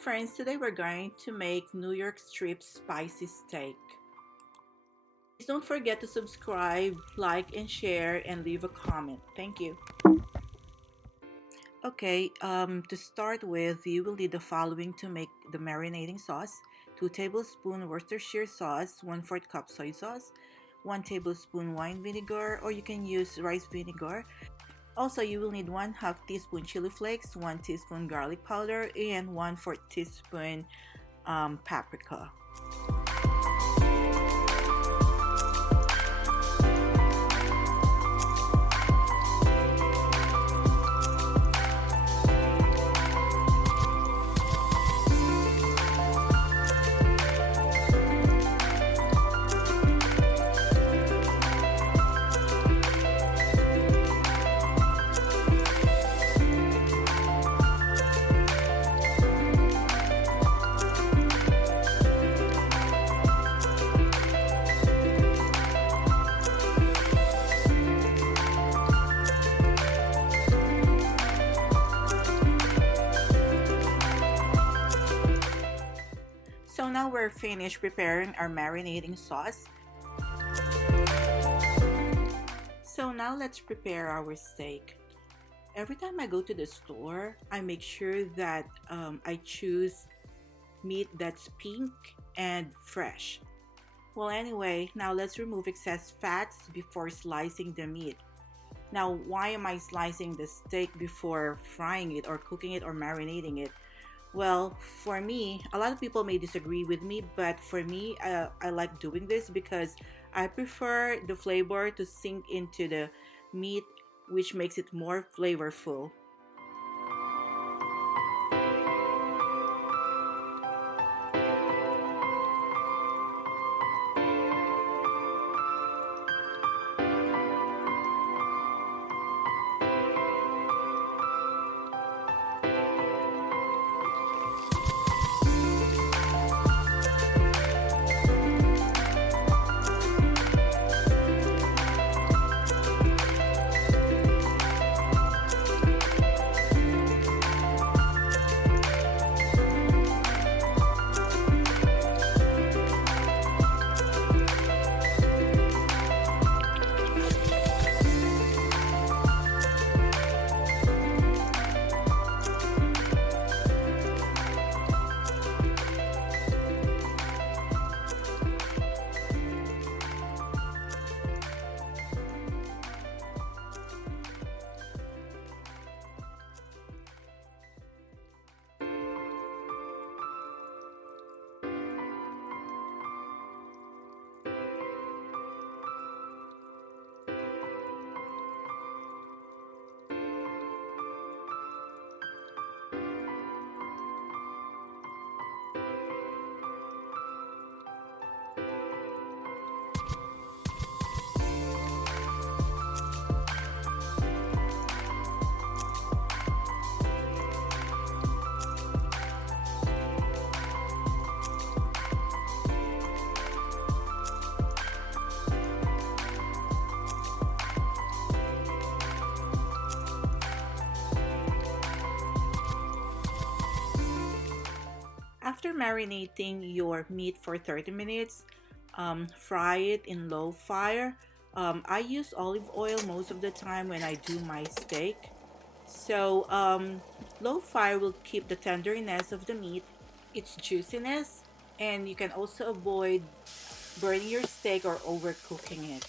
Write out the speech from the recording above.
friends, today we're going to make New York strip spicy steak. Please don't forget to subscribe, like, and share, and leave a comment. Thank you. Okay, to start with, you will need the following to make the marinating sauce: 2 tablespoons Worcestershire sauce, 1/4 cup soy sauce, 1 tablespoon wine vinegar, or you can use rice vinegar. Also, you will need 1/2 teaspoon chili flakes, 1 teaspoon garlic powder, and 1/4 teaspoon paprika. So now we're finished preparing our marinating sauce. So now let's prepare our steak. Every time I go to the store, I make sure that I choose meat that's pink and fresh. Well, anyway, now let's remove excess fats before slicing the meat. Now, why am I slicing the steak before frying it or cooking it or marinating it? Well, for me, a lot of people may disagree with me, but for me, I like doing this because I prefer the flavor to sink into the meat, which makes it more flavorful. After marinating your meat for 30 minutes, fry it in low fire. I use olive oil most of the time when I do my steak. So low fire will keep the tenderness of the meat, its juiciness, and you can also avoid burning your steak or overcooking it.